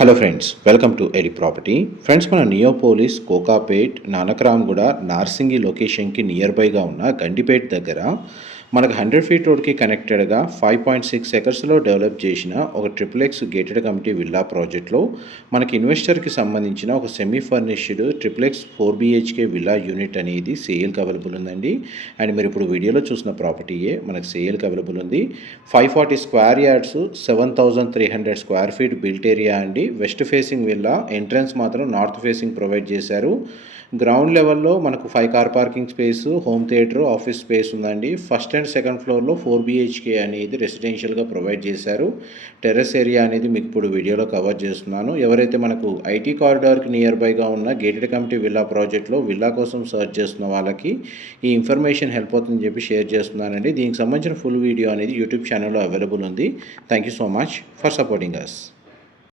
Hello friends, welcome to AD property. Friends, మన నియోపోలిస్, కోకాపేట్, నానక్రామ్గూడ, నార్సింగి లొకేషన్కి near బైగా ఉన్న గండిపేట్ దగ్గర మనకు 100 ఫీట్ రోడ్కి కనెక్టెడ్గా 5.6 ఎకర్స్లో డెవలప్ చేసిన ఒక ట్రిపుల్ గేటెడ్ కమిటీ విల్లా ప్రాజెక్ట్లో మనకి ఇన్వెస్టర్కి సంబంధించిన ఒక semi furnished triple 4 BHK villa unit అనేది సేల్కి అవైలబుల్ ఉందండి. అండ్ మీరు ఇప్పుడు వీడియోలో చూసిన ప్రాపర్టీయే మనకు సేల్కి అవైలబుల్ ఉంది. 540 square yards, 7,300 square feet built area అండి. వెస్ట్ ఫేసింగ్ విల్లా, ఎంట్రన్స్ మాత్రం నార్త్ ఫేసింగ్ ప్రొవైడ్ చేశారు. గ్రౌండ్ లెవెల్లో మనకు 5 car parking space, home theatre, office space ఉందండి. ఫస్ట్ అండ్ సెకండ్ ఫ్లోర్లో 4 BHK అనేది రెసిడెన్షియల్గా ప్రొవైడ్ చేశారు. టెర్రస్ ఏరియా అనేది మీకు ఇప్పుడు వీడియోలో కవర్ చేస్తున్నాను. ఎవరైతే మనకు ఐటీ కారిడార్కి నియర్ బైగా ఉన్న గేటెడ్ కమిటీ విల్లా ప్రాజెక్ట్లో విల్లా కోసం సర్చ్ చేస్తున్న వాళ్ళకి ఈ ఇన్ఫర్మేషన్ హెల్ప్ అవుతుందని చెప్పి షేర్ చేస్తున్నానండి. దీనికి సంబంధించిన ఫుల్ వీడియో అనేది యూట్యూబ్ ఛానల్లో అవైలబుల్ ఉంది. Thank you so much for supporting us.